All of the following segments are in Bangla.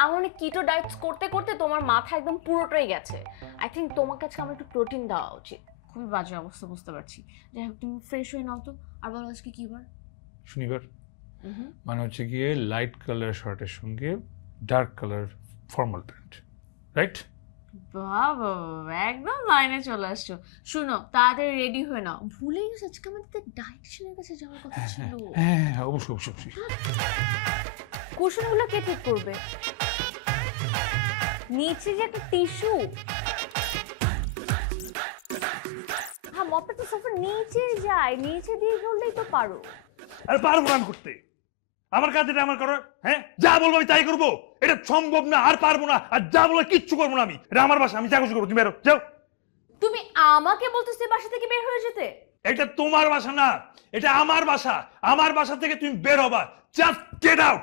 আমার অনেক কিটো ডায়েটস করতে করতে তোমার মাথা একদম পুরোটাই গেছে। আই থিঙ্ক তোমার কাছে আমার একটু প্রোটিন দেওয়া উচিত। খুবই বাজে অবস্থা, বুঝতে পারছি। যাই হোক, তুমি ফ্রেশ হয়ে নাও তো। আর বলো আজকে কি বার? শনিবার। মানে হচ্ছে গিয়ে লাইট কালার শার্টের সঙ্গে dark colour formal pant, right? বাবা, একদম লাইনে চলে আসছো। শুনো, তাড়াতাড়ি রেডি হয়ে নাও। ভুলেই গেছো আজকে আমাদের ডায়েটিশিয়ানের কাছে যাওয়ার কথা ছিল। হ্যাঁ হ্যাঁ, অবশ্যই অবশ্যই অবশ্যই। কুশনগুলো কে ঠিক করবে? নিচে যে একটা টিস্যু, হ্যাঁ, মপটা তো সোফার নিচে যায়, নিচে দিয়ে করলেই তো পারো। আরে পারবো না আমি করতে, আমার কাজ এটা আমার করো। হ্যাঁ, যা বলবো আমি তাই করবো। এটা সম্ভব না, আর পারবো না। আর যা বলবো কিচ্ছু করবো না আমি। এটা আমার বাসা, আমি যা খুশি করবো। তুমি বেরো, যাও। তুমি আমাকে বলতেছো বাসা থেকে বের হয়ে যেতে? এটা তোমার বাসা না, এটা আমার বাসা। আমার বাসা থেকে তুমি বের হবা। Just get out.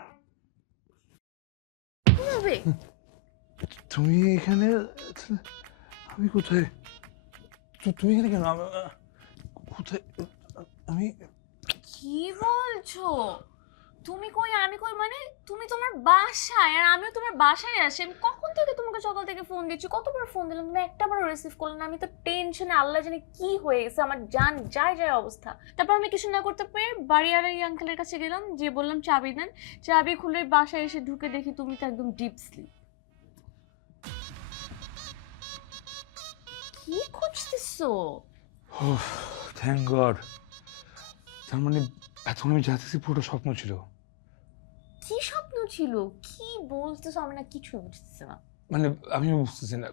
কিভাবে? তুমি এখানে, আমি কোথায়? তুমি এখানে কেন? কোথায় আমি? কি বলছো? তুমি কই আমি কই, মানে তুমি তোমার বাসায় আর আমিও তোমার বাসায় আসি। আমি কখন থেকে তোমাকে সকাল থেকে ফোন দিচ্ছি, কতবার ফোন দিলাম, তুমি একটাবারও রিসিভ করলে না। আমি তো টেনশনে আল্লাহ জানে কি হয়ে গেছে, আমার জান যায় যায় অবস্থা। তারপর আমি কিছু না করতে পেরে বাড়িওয়ালা এই আঙ্কেলের কাছে গেলাম, যে বললাম চাবি দেন। চাবি খুলে বাসায় এসে ঢুকে দেখি তুমি তো একদম ডিপ স্লিপ। কি খুঁজতেছো? Thank god. তার মানে এতক্ষণ আমি যাচ্ছি পুরোটা স্বপ্ন ছিল। কি স্বপ্ন ছিল? কি বলতেছো? আমি না কিছু বুঝতেছি না। মানে আমি বুঝতেছি না,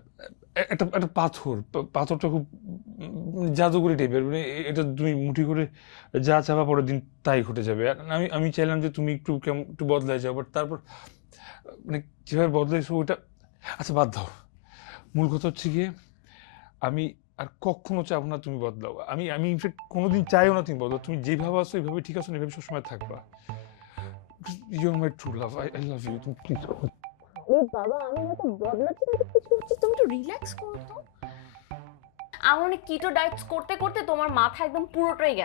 একটা একটা পাথর, পাথরটা খুব জাদুকরি টাইপের। মানে এটা তুমি মুঠি করে যা চাপা পরের দিন তাই ঘটে যাবে। আর আমি আমি চাইলাম যে তুমি একটু কেমন একটু বদলায় যাও, বাট তারপর মানে যেভাবে বদলাইছো ওইটা, আচ্ছা বাদ দাও। মূল কথা হচ্ছে গিয়ে আমি আর কখনো চাবো না তুমি বদলাও। আমি আমি ইনফ্যাক্ট কোনোদিন চাইও না তুমি বদলাও। তুমি যেভাবে আছো এইভাবে ঠিক আছো, এইভাবে সবসময় থাকবা। You are my true love, I love you. তুমি প্লিজ। ও বাবা, আমি হয়তো বদলাচ্ছি না, কিছু হচ্ছে, তুমি একটু রিল্যাক্স করো তো। আমার অনেক কিটো ডায়েটস করতে করতে তোমার মাথা একদম পুরোটাই গেছে।